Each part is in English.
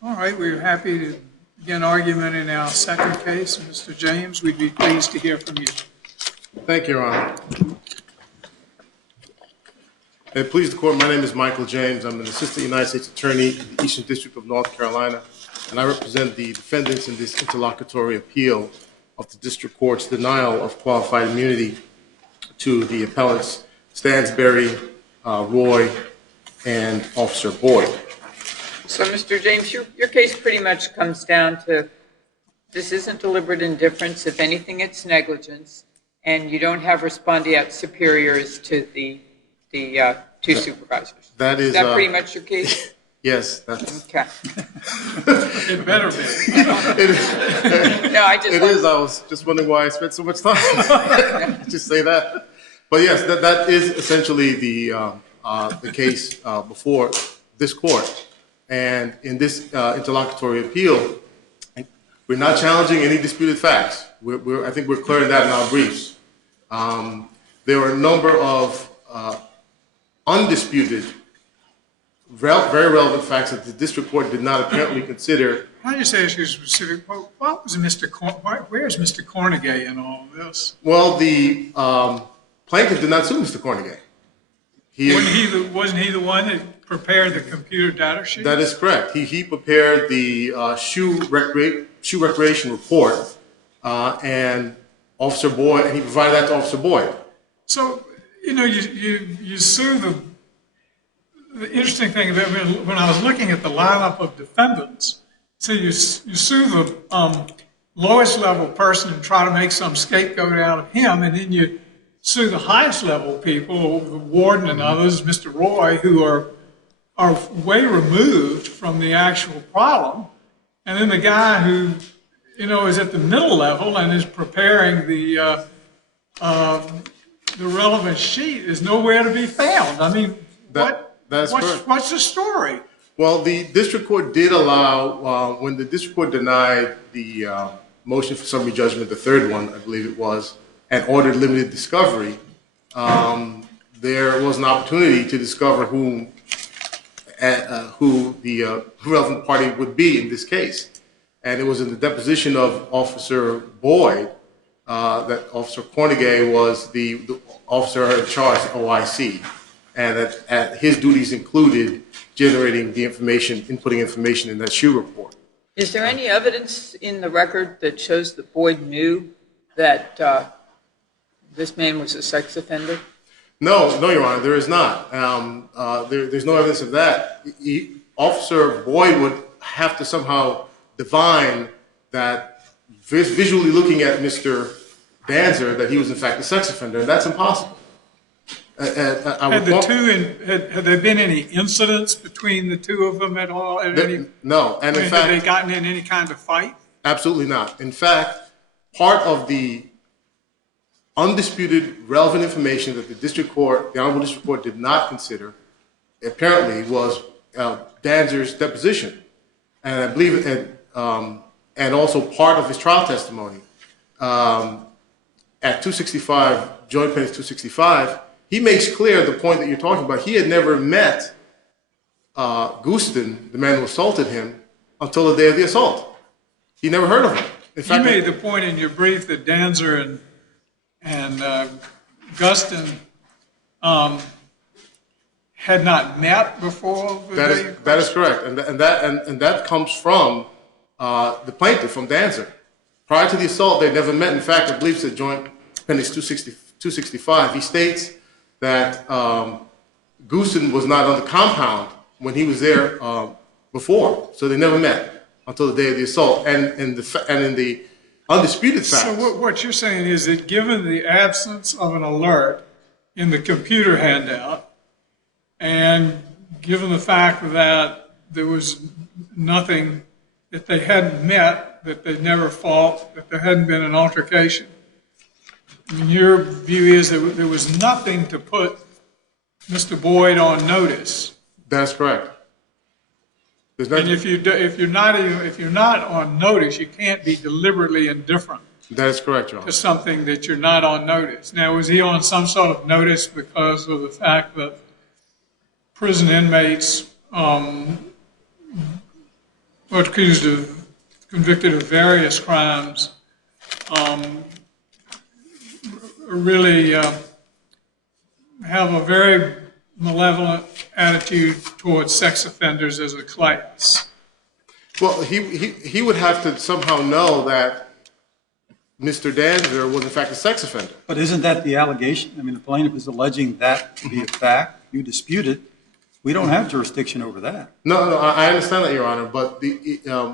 All right, we're happy to begin argument in our second case. Mr. James, we'd be pleased to hear from you. Thank you, Your Honor. Please, the court, my name is Michael James. I'm an assistant United States attorney in the Eastern District of North Carolina, and I represent the defendants in this interlocutory appeal of the district court's denial of qualified immunity to the appellants Stansberry, Roy, and Officer Boyd. So, Mr. James, your case pretty much comes down to this isn't deliberate indifference. If anything, it's negligence, and you don't have respondeat superiors to the two supervisors. Is that pretty much your case? Yes, that's okay. It better be. No, I just. It is. I was just wondering why I spent so much time. Just say that. But yes, that is essentially the case before this court. And in this interlocutory appeal, we're not challenging any disputed facts. I think we're clearing that in our briefs. There are a number of undisputed, very relevant facts that the district court did not apparently consider. Can I just ask you specific? What was where's Mr. Cornegay in all of this? Well, the plaintiff did not sue Mr. Cornegay. Wasn't he the one that prepared the computer data sheet? That is correct. He prepared the shoe recreation report, and Officer Boyd, and he provided that to Officer Boyd. So, you sue the interesting thing about when I was looking at the lineup of defendants, so you sue the lowest level person and try to make some scapegoat out of him, and then you sue the highest level people, the warden and others, Mr. Roy, who are way removed from the actual problem, and then the guy who is at the middle level and is preparing the relevant sheet is nowhere to be found. I mean, what's the story? Well, the district court did allow, when the district court denied the motion for summary judgment, the third one, I believe it was, and ordered limited discovery, there was an opportunity to discover who the relevant party would be in this case. And it was in the deposition of Officer Boyd that Officer Cornegay was the officer in charge of OIC, and that his duties included generating the information, inputting information in that shoe report. Is there any evidence in the record that shows that Boyd knew that this man was a sex offender? No, Your Honor, there is not. There's no evidence of that. Officer Boyd would have to somehow divine that, visually looking at Mr. Danser, that he was in fact a sex offender, and that's impossible. Had there been any incidents between the two of them at all? No, and in fact, had they gotten in any kind of fight? Absolutely not. In fact, part of the undisputed relevant information that the Honorable District Court did not consider, apparently, was Danser's deposition, and I believe, and also part of his trial testimony. At 265, Joint Appendix 265, he makes clear the point that you're talking about. He had never met Gustin, the man who assaulted him, until the day of the assault. He never heard of him. In fact, you made the point in your brief that Danser and Gustin had not met before. That is correct, and that comes from the plaintiff, from Danser. Prior to the assault, they never met. In fact, I believe it's at Joint Appendix 265. He states that Gustin was not on the compound when he was there before, so they never met until the day of the assault. And in the undisputed facts. So what you're saying is that given the absence of an alert in the computer handout, and given the fact that there was nothing, that they hadn't met, that they'd never fought, that there hadn't been an altercation, your view is that there was nothing to put Mr. Boyd on notice. That's correct. And if you're not on notice, you can't be deliberately indifferent. That is correct, Your Honor. To something that you're not on notice. Now, was he on some sort of notice because of the fact that prison inmates or accused of, convicted of various crimes, really have a very malevolent attitude towards sex offenders as a class. Well, he would have to somehow know that Mr. Danser was in fact a sex offender. But isn't that the allegation? I mean, the plaintiff is alleging that to be a fact. You dispute it. We don't have jurisdiction over that. No, I understand that, Your Honor, but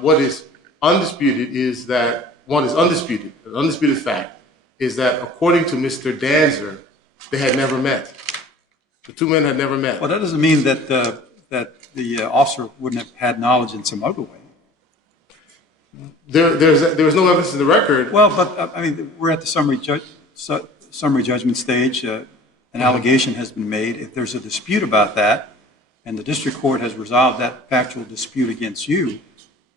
what is undisputed is that, an undisputed fact, is that according to Mr. Danser, they had never met. The two men had never met. Well, that doesn't mean that the officer wouldn't have had knowledge in some other way. There was no evidence in the record. Well, but I mean, we're at the summary judgment stage. An allegation has been made. If there's a dispute about that, and the district court has resolved that factual dispute against you.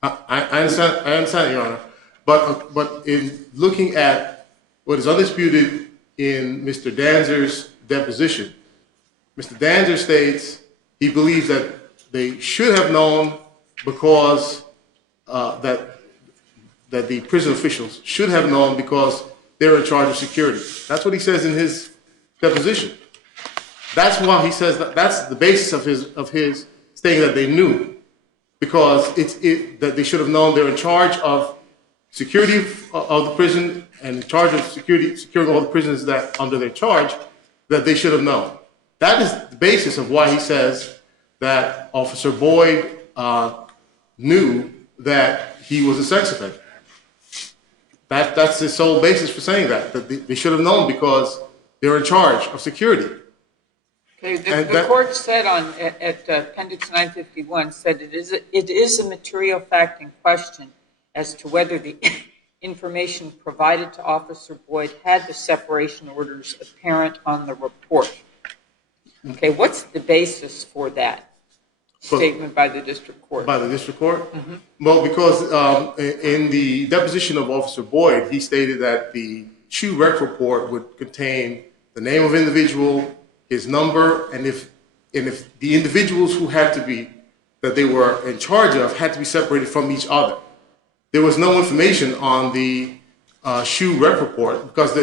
I understand, Your Honor. But in looking at what is undisputed in Mr. Danser's deposition, Mr. Danser states he believes that they should have known because that the prison officials should have known because they're in charge of security. That's what he says in his deposition. That's why he says that's the basis of his stating that they knew, because that they should have known they're in charge of security of the prison and in charge of securing all the prisoners that under their charge, that they should have known. That is the basis of why he says that Officer Boyd knew that he was a sex offender. That's his sole basis for saying that they should have known because they're in charge of security. Okay, the court said at Appendix 951, said it is a material fact in question as to whether the information provided to Officer Boyd had the separation orders apparent on the report. Okay, what's the basis for that statement by the district court? By the district court? Mm-hmm. Well, because in the deposition of Officer Boyd, he stated that the shoe rec report would contain the name of individual, his number, and if the individuals who had to be, that they were in charge of, had to be separated from each other. There was no information on the shoe rec report because,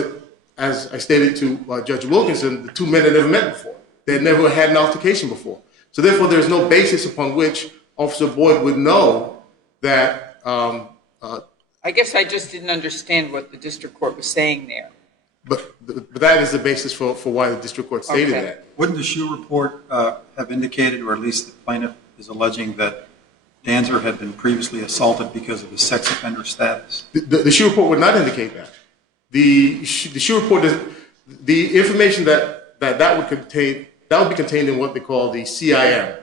as I stated to Judge Wilkinson, the two men had never met before. They had never had an altercation before. So therefore, there's no basis upon which Officer Boyd would know that. I guess I just didn't understand what the district court was saying there. But that is the basis for why the district court stated that. Wouldn't the shoe report have indicated, or at least the plaintiff is alleging, that Danser had been previously assaulted because of his sex offender status? The shoe report would not indicate that. The shoe report is the information that would contain. That would be contained in what they call the CIM,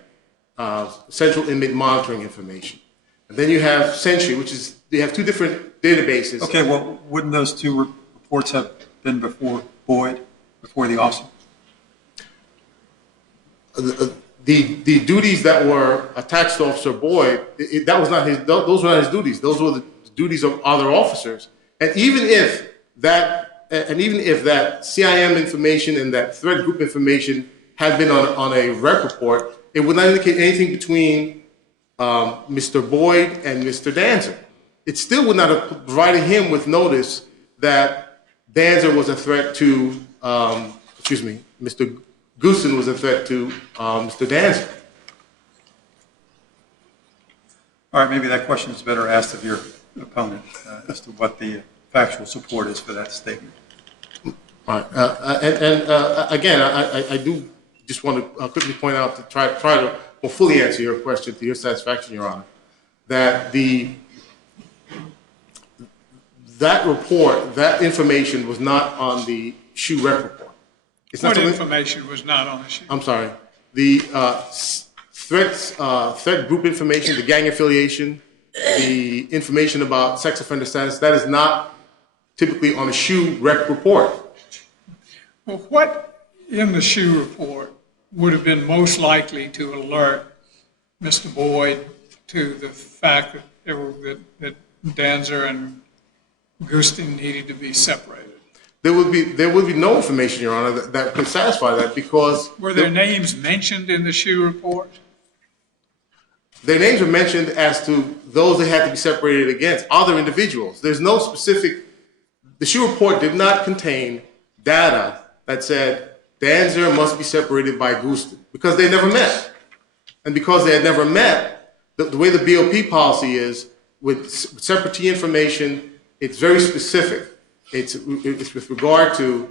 Central Inmate Monitoring Information. And then you have Sentry, which is, they have two different databases. Okay, well, wouldn't those two reports have been before Boyd, before the officer? The duties that were attached to Officer Boyd, that was not his. Those were not his duties. Those were the duties of other officers. And even if that CIM information and that threat group information had been on a rec report, it would not indicate anything between Mr. Boyd and Mr. Danser. It still would not have provided him with notice that Danser was a threat to, Mr. Goosen was a threat to Mr. Danser. All right, maybe that question is better asked of your opponent as to what the factual support is for that statement. All right, again, I do just want to quickly point out to try to more fully answer your question to your satisfaction, Your Honor, that that report, that information was not on the shoe rec report. It's What not information was not on the shoe? I'm sorry. The threat group information, the gang affiliation, the information about sex offender status, that is not typically on a shoe rec report. Well, what in the shoe report would have been most likely to alert Mr. Boyd to the fact that Danser and Goosen needed to be separated? There would be no information, Your Honor, that could satisfy that because... Were their names mentioned in the shoe report? their names were mentioned as to those they had to be separated against, other individuals. There's no specific, the SHU report did not contain data that said Danser must be separated by Gustin, because they never met. And because they had never met, the way the BOP policy is, with separate information, it's very specific. It's with regard to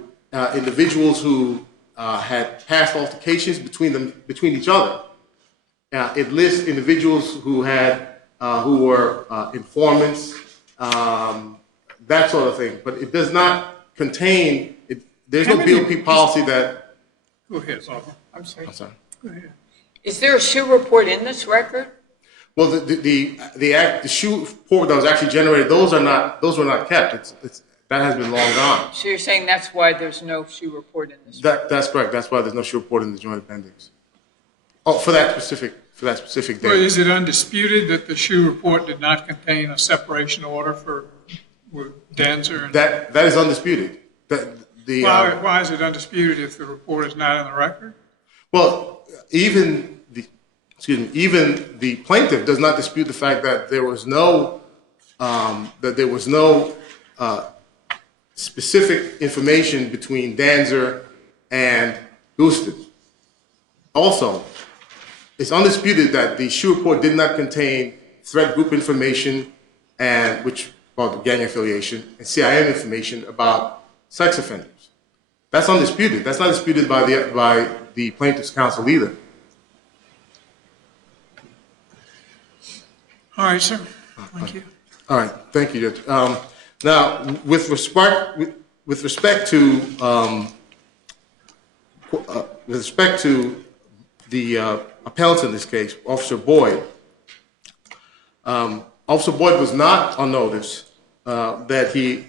individuals who had past altercations between each other. It lists individuals who were informants, that sort of thing. But it does not contain. There's no BOP policy that. Go ahead, Barbara. I'm sorry. I'm sorry. Go ahead. Is there a SHU report in this record? Well, the SHU report that was actually generated, those were not kept. That has been long gone. So you're saying that's why there's no SHU report in this record? That's correct. That's why there's no SHU report in the joint appendix. Oh, for that specific Well, date. is it undisputed that the SHU report did not contain a separation order for Danser? That is undisputed. Why is it undisputed if the report is not in the record? Well, even the plaintiff does not dispute the fact that there was no specific information between Danser and Gustin. Also, it's undisputed that the SHU report did not contain threat group information the gang affiliation, and CIM information about sex offenders. That's undisputed. That's not disputed by the plaintiff's counsel either. All right, sir. Thank you. All right, thank you, Judge. Now, with respect to the appellant in this case, Officer Boyd, Officer Boyd was not on notice that he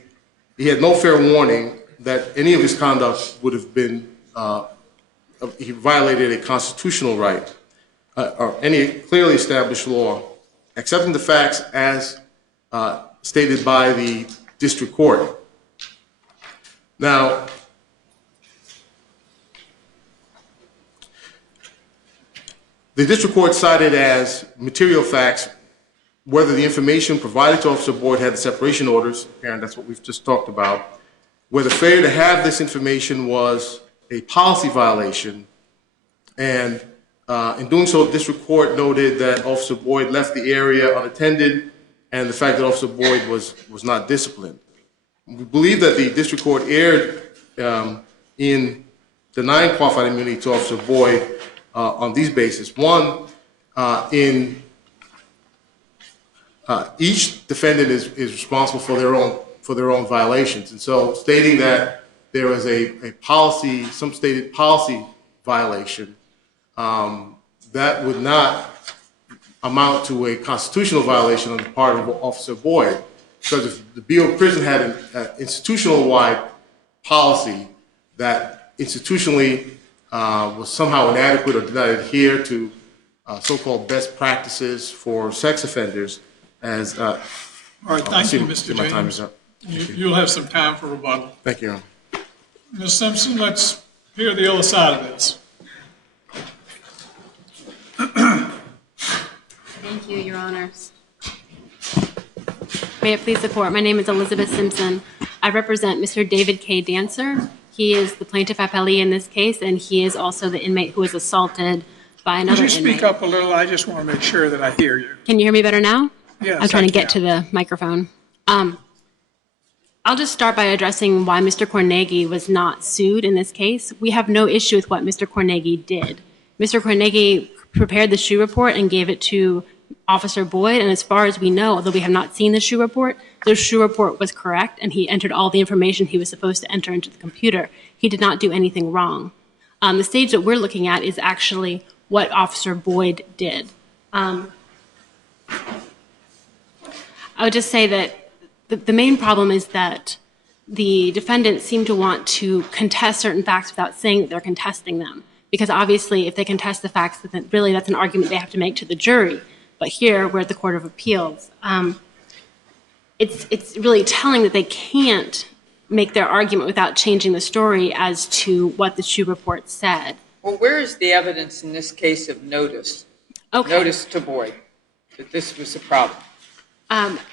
had no fair warning that any of his conduct would have been he violated a constitutional right or any clearly established law, accepting the facts as stated by the district court. Now, the district court cited as material facts whether the information provided to Officer Boyd had the separation orders, and that's what we've just talked about, whether failure to have this information was a policy violation, and in doing so, the district court noted that Officer Boyd left the area unattended, and the fact that Officer Boyd was not disciplined. We believe that the district court erred in denying qualified immunity to Officer Boyd on these bases. One, each defendant is responsible for their own violations, and so stating that there was some stated policy violation, that would not amount to a constitutional violation on the part of Officer Boyd, because if the Bureau of Prison had an institutional-wide policy that institutionally was somehow inadequate or did not adhere to so-called best practices for sex offenders, as All right, thank you, Mr. my time James. is up. You'll have some time for rebuttal. Thank you, Your Honor. Ms. Simpson, let's hear the other side of this. Thank you, Your Honors. May it please the Court, my name is Elizabeth Simpson. I represent Mr. David K. Danser. He is the plaintiff appellee in this case, and he is also the inmate who was assalted by another Could you inmate. speak up a little? I just want to make sure that I hear you. Can you hear me better now? Yes, I'm trying I to get to can. the microphone. I'll just start by addressing why Mr. Cornegi was not sued in this case. We have no issue with what Mr. Cornegi did. Mr. Cornegi prepared the SHU report and gave it to Officer Boyd, and as far as we know, although we have not seen the SHU report, the SHU report was correct, and he entered all the information he was supposed to enter into the computer. He did not do anything wrong. The stage that we're looking at is actually what Officer Boyd did. I would just say that the main problem is that the defendants seem to want to contest certain facts without saying that they're contesting them. Because obviously, if they contest the facts, then really that's an argument they have to make to the jury. But here, we're at the Court of Appeals. It's really telling that they can't make their argument without changing the story as to what the SHU report said. Well, where is the evidence in this case of notice? Okay. Notice to Boyd. that this was a problem?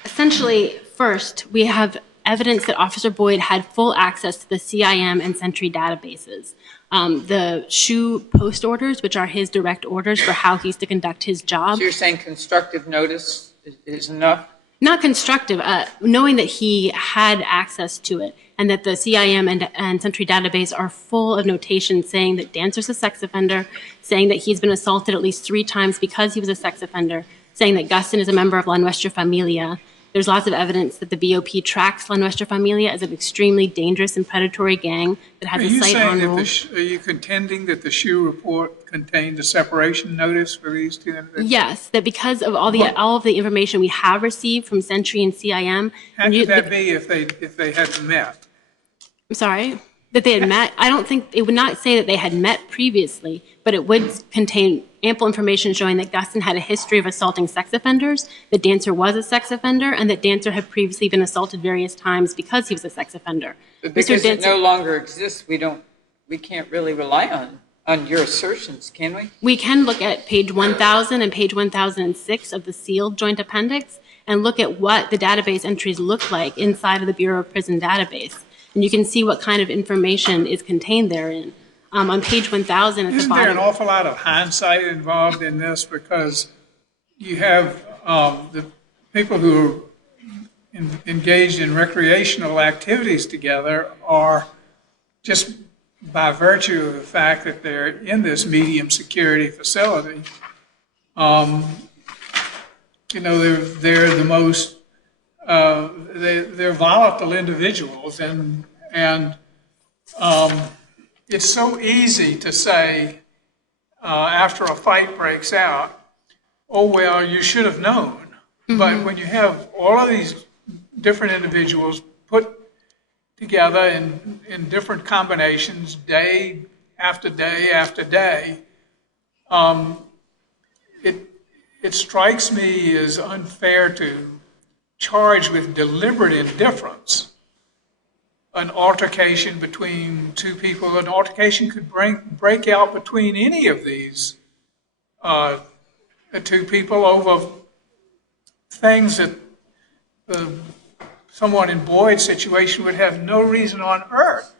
Essentially, first, we have evidence that Officer Boyd had full access to the CIM and Sentry databases. The SHU post orders, which are his direct orders for how he's to conduct his job. So you're saying constructive notice is enough? Not constructive, knowing that he had access to it and that the CIM and Sentry database are full of notations saying that Dancer's a sex offender, saying that he's been assaulted at least 3 times because he was a sex offender, saying that Gustin is a member of La Nuestra Familia. There's lots of evidence that the BOP tracks La Nuestra Familia as an extremely dangerous and predatory gang that has Are a you site saying on that roll. are you contending that the SHU report contained a separation notice for these two individuals? Yes, that because of all of the information we have received from Sentry and CIM. How could that be if they hadn't met? I'm sorry, that they had met. I don't think, it would not say that they had met previously, but it would contain ample information showing that Gustin had a history of assaulting sex offenders, that Dancer was a sex offender, and that Dancer had previously been assaulted various times because he was a sex offender. But because it no longer exists, we can't really rely on your assertions, can we? We can look at page 1000 and page 1006 of the sealed joint appendix and look at what the database entries look like inside of the Bureau of Prison database. And you can see what kind of information is contained therein. On page 1000 at the Isn't there bottom. an awful lot of hindsight involved in this because you have the people who are engaged in recreational activities together are just by virtue of the fact that they're in this medium security facility, they're the most, they're volatile individuals and it's so easy to say after a fight breaks out, oh, well, you should have known. Mm-hmm. But when you have all of these different individuals put together in different combinations, day after day after day, it strikes me as unfair to charge with deliberate indifference an altercation between two people. An altercation could break out between any of these two people over things that someone in Boyd's situation would have no reason on earth.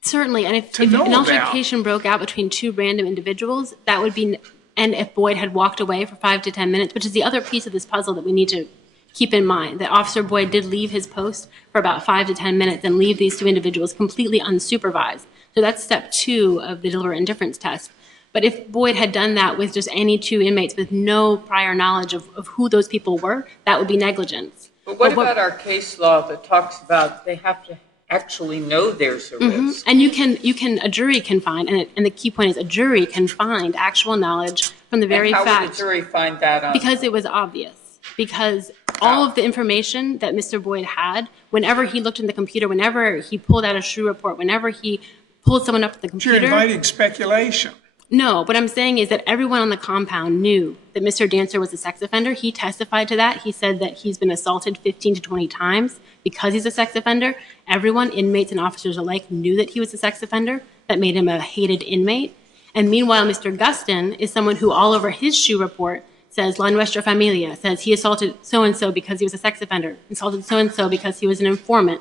Certainly, and if an altercation broke out between 2 random individuals, that would be, and if Boyd had walked away for 5 to 10 minutes, which is the other piece of this puzzle that we need to keep in mind, that Officer Boyd did leave his post for about 5 to 10 minutes and leave these 2 individuals completely unsupervised. So that's step 2 of the deliberate indifference test. But if Boyd had done that with just any 2 inmates with no prior knowledge of who those people were, that would be negligence. But what about our case law that talks about they have to actually know there's a risk? And a jury can find, and the key point is a jury can find actual knowledge from the very fact. How would a jury find that out? Because it was obvious. Because all of the information that Mr. Boyd had, whenever he looked in the computer, whenever he pulled out a SHU report, whenever he pulled someone up at the computer. You're inviting speculation. No, what I'm saying is that everyone on the compound knew that Mr. Dancer was a sex offender. He testified to that. He said that he's been assaulted 15 to 20 times because he's a sex offender. Everyone, inmates and officers alike, knew that he was a sex offender. That made him a hated inmate. And meanwhile, Mr. Gustin is someone who all over his SHU report says La Nuestra Familia, says he assaulted so-and-so because he was a sex offender, assaulted so-and-so because he was an informant,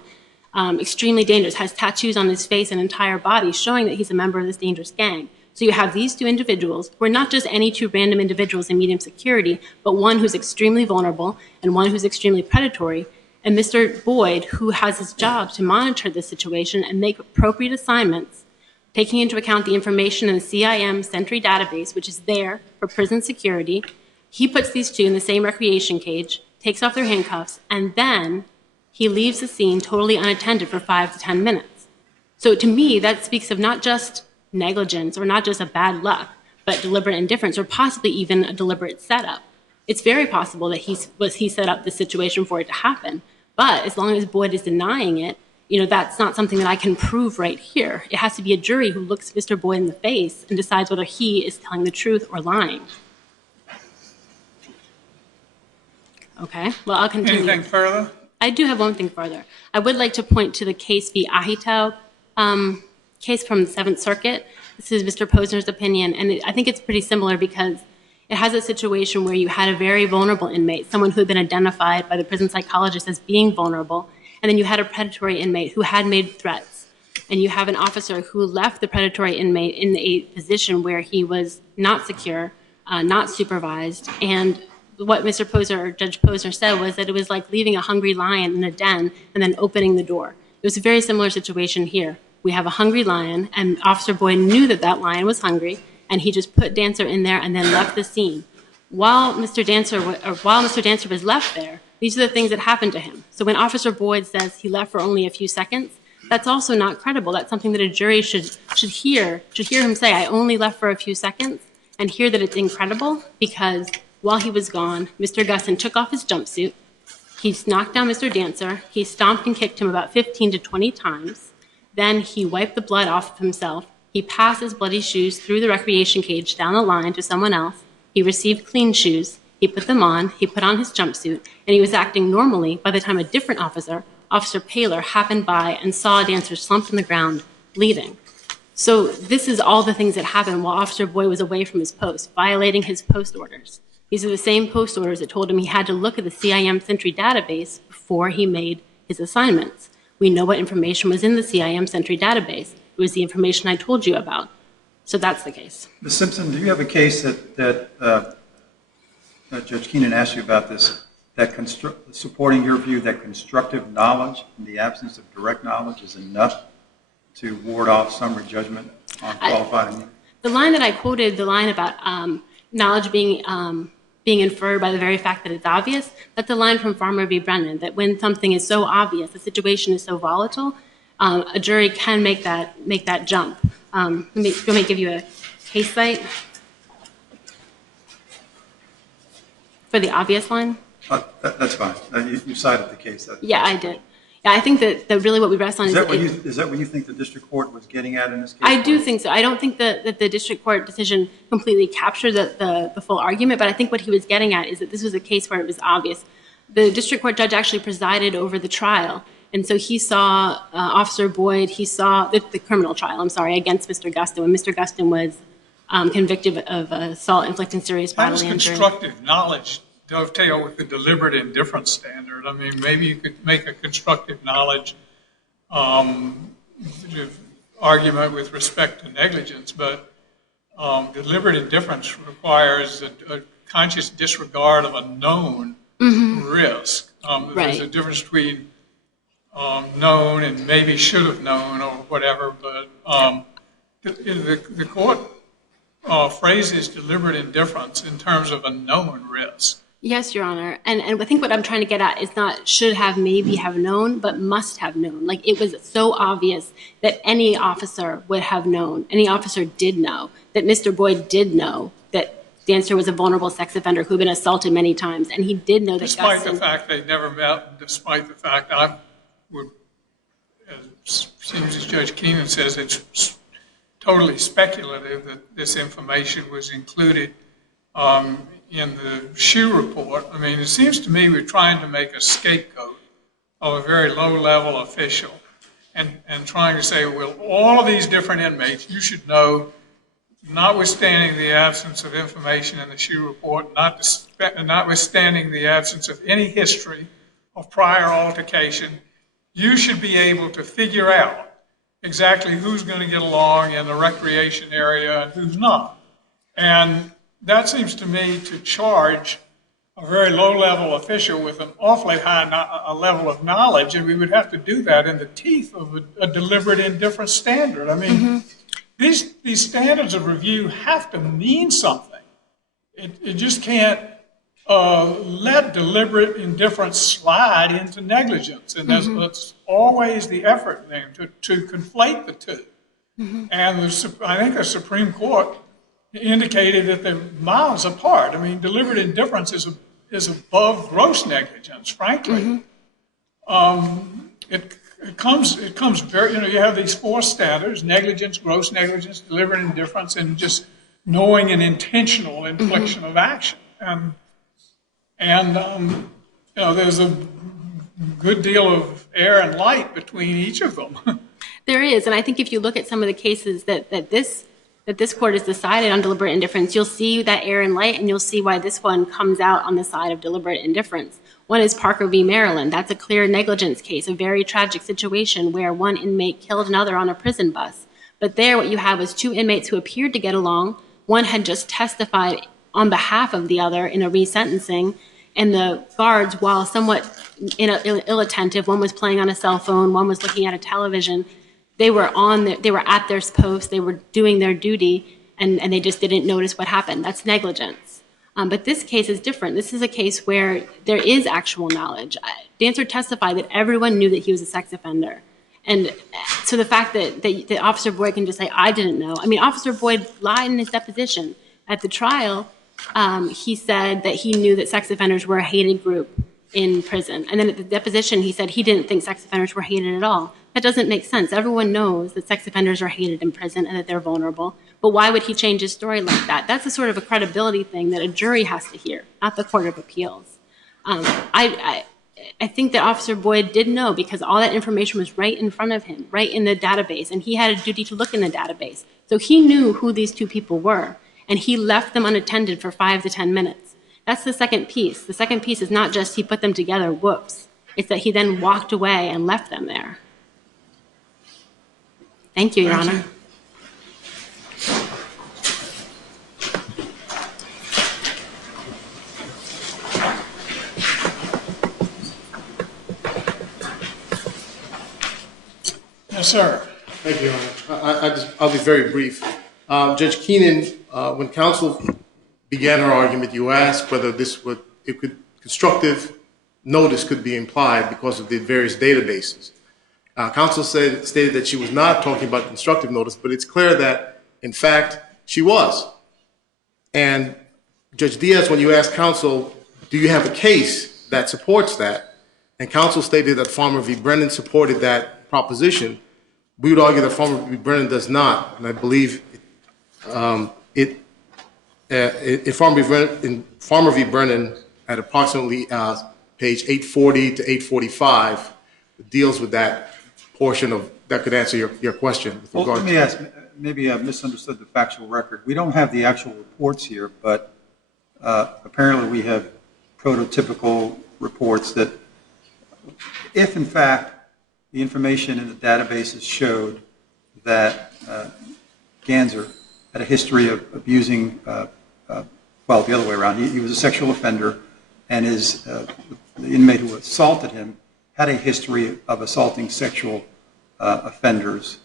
extremely dangerous, has tattoos on his face and entire body showing that he's a member of this dangerous gang. So you have these 2 individuals who are not just any 2 random individuals in medium security, but one who's extremely vulnerable and one who's extremely predatory, and Mr. Boyd, who has his job to monitor this situation and make appropriate assignments, taking into account the information in the CIM Sentry database, which is there for prison security. He puts these 2 in the same recreation cage, takes off their handcuffs, and then he leaves the scene totally unattended for 5 to 10 minutes. So to me, that speaks of not just negligence or not just a bad luck, but deliberate indifference or possibly even a deliberate setup. It's very possible that he set up the situation for it to happen. But as long as Boyd is denying it, that's not something that I can prove right here. It has to be a jury who looks Mr. Boyd in the face and decides whether he is telling the truth or lying. Okay, well, I'll continue. Anything further? I do have one thing further. I would like to point to the case v. Ahitao case from the 7th Circuit. This is Mr. Posner's opinion, and I think it's pretty similar because It has a situation where you had a very vulnerable inmate, someone who had been identified by the prison psychologist as being vulnerable, and then you had a predatory inmate who had made threats. And you have an officer who left the predatory inmate in a position where he was not secure, not supervised, and what Mr. Poser, or Judge Poser, said was that it was like leaving a hungry lion in a den and then opening the door. It was a very similar situation here. We have a hungry lion, and Officer Boyd knew that that lion was hungry, and he just put Dancer in there and then left the scene. While Mr. Dancer was left there, these are the things that happened to him. So when Officer Boyd says he left for only a few seconds, that's also not credible. That's something that a jury should hear him say, I only left for a few seconds, and hear that it's incredible because while he was gone, Mr. Gustin took off his jumpsuit, he knocked down Mr. Dancer, he stomped and kicked him about 15 to 20 times, then he wiped the blood off of himself, he passed his bloody shoes through the recreation cage down the line to someone else, he received clean shoes, he put them on, he put on his jumpsuit, and he was acting normally by the time a different officer, Officer Paler, happened by and saw Dancer slumped on the ground, bleeding. So this is all the things that happened while Officer Boyd was away from his post, violating his post orders. These are the same post orders that told him he had to look at the CIM Sentry database before he made his assignments. We know what information was in the CIM Sentry database. It was the information I told you about. So that's the case. Ms. Simpson, do you have a case that Judge Keenan asked you about this, supporting your view that constructive knowledge in the absence of direct knowledge is enough to ward off summary judgment on qualified immunity? The line that I quoted, the line about knowledge being inferred by the very fact that it's obvious, that's a line from Farmer v. Brennan, that when something is so obvious, the situation is so volatile, a jury can make that jump. Let me give you a case site for the obvious line. That's fine. You cited the case. Yeah, I did. Yeah, I think that really what we rest on is that what you think the district court was getting at in this case? I do think so. I don't think that the district court decision completely captured the full argument, but I think what he was getting at is that this was a case where it was obvious. The district court judge actually presided over the trial, and so he saw Officer Boyd, he saw the criminal trial, against Mr. Gustin, when Mr. Gustin was convicted of assault inflicting serious bodily injury. How does constructive knowledge dovetail with the deliberate indifference standard? I mean, maybe you could make a constructive knowledge argument with respect to negligence, but deliberate indifference requires a conscious disregard of a known risk. There's a difference between known and maybe should have known or whatever, but the court phrases deliberate indifference in terms of a known risk. Yes, Your Honor. And I think what I'm trying to get at is not should have, maybe have known, but must have known. Like, it was so obvious that any officer would have known, any officer did know, that Mr. Boyd did know that Dancer was a vulnerable sex offender who had been assaulted many times, and he did know that Despite the fact they never met, despite the fact I would, as seems as Judge Keenan says, it's totally speculative that this information was included in the SHU report. I mean, it seems to me we're trying to make a scapegoat of a very low-level official and trying to say, well, all of these different inmates, you should know, notwithstanding the absence of information in the SHU report, notwithstanding the absence of any history of prior altercation, you should be able to figure out exactly who's going to get along in the recreation area and who's not. And that seems to me to charge a very low-level official with an awfully high level of knowledge, and we would have to do that in the teeth of a deliberate indifference standard. I mean, these standards of review have to mean something. It just can't let deliberate indifference slide into negligence, and that's always the effort then to conflate the two. And I think the Supreme Court indicated that they're miles apart. I mean, deliberate indifference is above gross negligence, frankly. It comes very, you have these four standards: negligence, gross negligence, deliberate indifference, and just knowing an intentional infliction of action. And there's a good deal of air and light between each of them. There is, and I think if you look at some of the cases that this that this court has decided on deliberate indifference, you'll see that error in light, and you'll see why this one comes out on the side of deliberate indifference. One is Parker v. Maryland. That's a clear negligence case, a very tragic situation where one inmate killed another on a prison bus. But there what you have was two inmates who appeared to get along. One had just testified on behalf of the other in a resentencing, and the guards, while somewhat ill-attentive, one was playing on a cell phone, one was looking at a television, they were at their post, they were doing their duty, and they just didn't notice what happened. That's negligence. But this case is different. This is a case where there is actual knowledge. Danser testified that everyone knew that he was a sex offender. And so the fact that Officer Boyd can just say, I didn't know. I mean, Officer Boyd lied in his deposition. At the trial, he said that he knew that sex offenders were a hated group in prison. And then at the deposition, he said he didn't think sex offenders were hated at all. That doesn't make sense. Everyone knows that sex offenders are hated in prison and that they're vulnerable. But why would he change his story like that? That's a sort of a credibility thing that a jury has to hear, not the Court of Appeals. I think that Officer Boyd did know because all that information was right in front of him, right in the database, and he had a duty to look in the database. So he knew who these two people were, and he left them unattended for 5 to 10 minutes. That's the second piece. The second piece is not just he put them together, whoops. It's that he then walked away and left them there. Thank you, Your Honor. Yes, sir. Thank you, Your Honor. I'll be very brief. Judge Keenan, when counsel began her argument, you asked whether constructive notice could be implied because of the various databases. Counsel stated that she was not talking about constructive notice, but it's clear that, in fact, she was. And Judge Diaz, when you asked counsel, do you have a case that supports that? And counsel stated that Farmer v. Brennan supported that proposition. We would argue that Farmer v. Brennan does not, and I believe in Farmer v. Brennan at approximately page 840 to 845 deals with that portion of that could answer your question. Well, let me ask, maybe I misunderstood the factual record. We don't have the actual reports here, but apparently we have prototypical reports that if, in fact, the information in the databases showed that Danser had a history of abusing, well, the other way around. He was a sexual offender, and the inmate who assaulted him had a history of assaulting sexual offenders.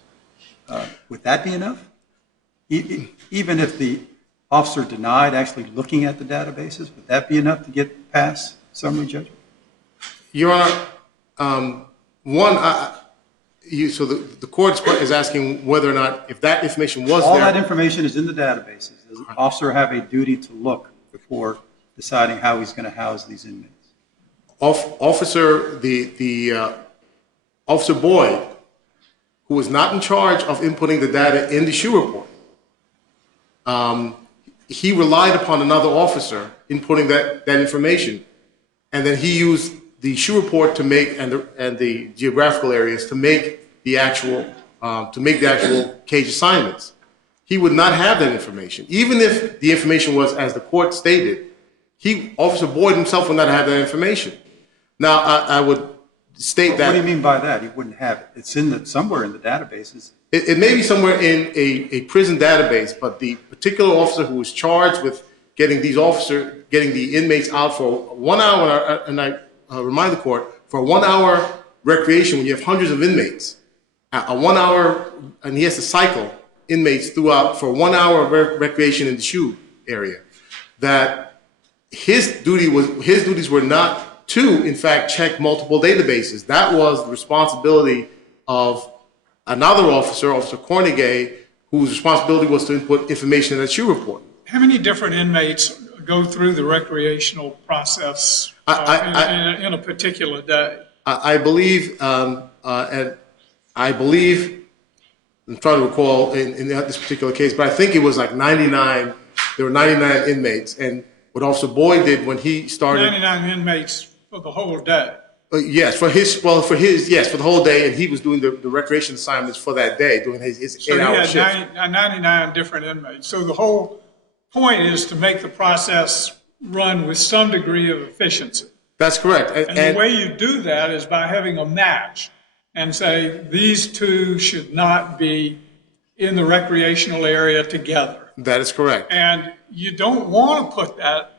Would that be enough? Even if the officer denied actually looking at the databases, would that be enough to get past summary judgment? Your Honor, so the court is asking whether or not, if that information was all there. All that information is in the databases. Does the officer have a duty to look before deciding how he's going to house these inmates? Officer Boyd, who was not in charge of inputting the data in the SHU report, he relied upon another officer inputting that information, and then he used the SHU report to make and the geographical areas to make the actual cage assignments. He would not have that information, even if the information was as the court stated. Officer Boyd himself would not have that information. Now, I would state that. What do you mean by that? He wouldn't have it. It's somewhere in the databases. It may be somewhere in a prison database, but the particular officer who was charged with getting the inmates out for 1 hour, and I remind the court, for a 1 hour recreation when you have hundreds of inmates, a 1 hour, and he has to cycle inmates throughout for 1 hour recreation in the SHU area, that his duties were not to, in fact, check multiple databases. That was the responsibility of another officer, Officer Cornegay, whose responsibility was to input information in that SHU report. How many different inmates go through the recreational process in a particular day? I believe, I'm trying to recall in this particular case, but I think it was like 99. There were 99 inmates, and what Officer Boyd did when he started. 99 inmates for the whole day. Yes, for the whole day, and he was doing the recreation assignments for that day, doing his So he 8-hour had shift. 99 different inmates. So the whole point is to make the process run with some degree of efficiency. That's correct. And the way you do that is by having a match and say, these two should not be in the recreational area together. that is correct. And you don't want to put that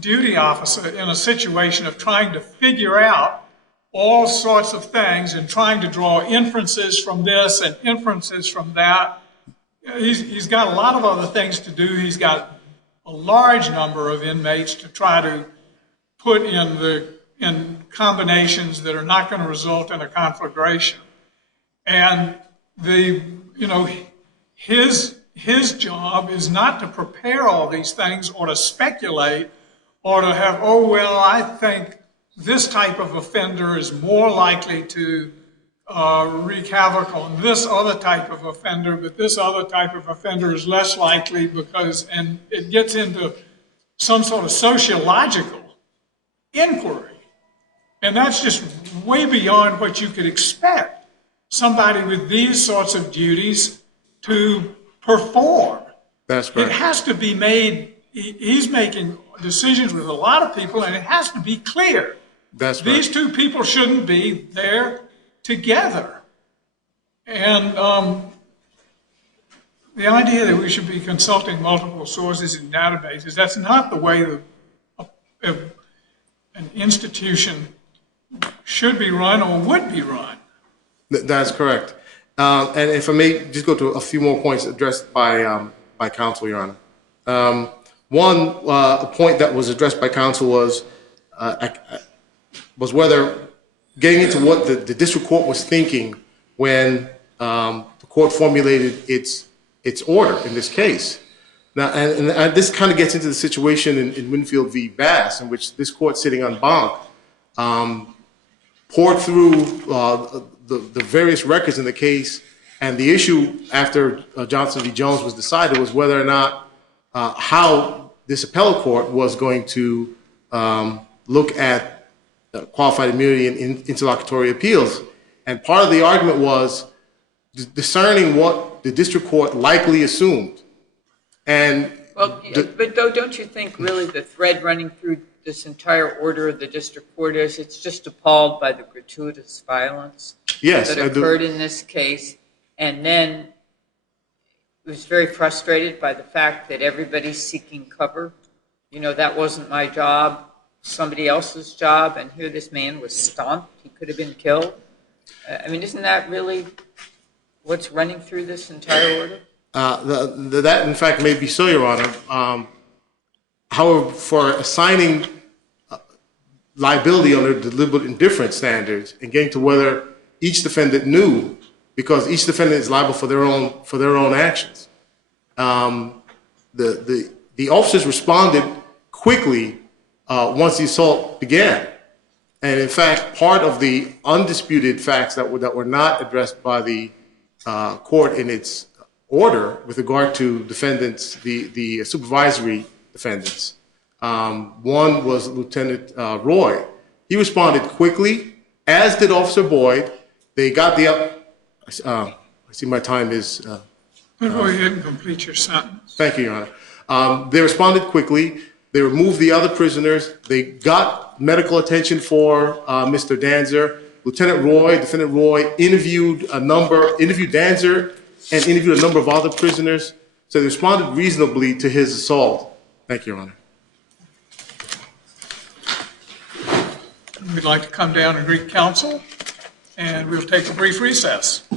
duty officer in a situation of trying to figure out all sorts of things and trying to draw inferences from this and inferences from that. He's got a lot of other things to do. He's got a large number of inmates to try to put in combinations that are not going to result in a conflagration. And his job is not to prepare all these things or to speculate or to have, oh, well, I think this type of offender is more likely to wreak havoc on this other type of offender, but this other type of offender is less likely because, and it gets into some sort of sociological inquiry. And that's just way beyond what you could expect somebody with these sorts of duties to perform. That's It correct. has to be made, he's making decisions with a lot of people, and it has to be clear. That's These right. two people shouldn't be there together. And the idea that we should be consulting multiple sources and databases, that's not the way that an institution should be run or would be run. That's correct. And if I may just go to a few more points addressed by counsel, Your Honor. One, a point that was addressed by counsel was whether getting into what the district court was thinking when the court formulated its order in this case. Now, and this kind of gets into the situation in Winfield v. Bass, in which this court sitting on banc poured through the various records in the case, and the issue after Johnson v. Jones was decided was whether or not how this appellate court was going to look at qualified immunity and interlocutory appeals. And part of the argument was discerning what the district court likely assumed. And Well, but though, don't you think really the thread running through this entire order of the district court is it's just appalled by the gratuitous violence yes, that I do. occurred in this case, and then was very frustrated by the fact that everybody's seeking cover. You know, that wasn't my job, somebody else's job, and here this man was stomped. He could have been killed. I mean, isn't that really what's running through this entire order? That, in fact, may be so, Your Honor. However, for assigning liability under deliberate indifference standards and getting to whether each defendant knew, because each defendant is liable for their own actions. The officers responded quickly once the assault began, and in fact, part of the undisputed facts that were not addressed by the court in its order with regard to defendants, the supervisory defendants. One was Lieutenant Roy. He responded quickly, as did Officer Boyd. They got I see my time is. Go ahead and complete your sentence. Thank you, Your Honor. They responded quickly. They removed the other prisoners. They got medical attention for Mr. Danser. Defendant Roy interviewed Danser and interviewed a number of other prisoners. So they responded reasonably to his assault. Thank you, Your Honor. We'd like to come down and greet counsel, and we'll take a brief recess.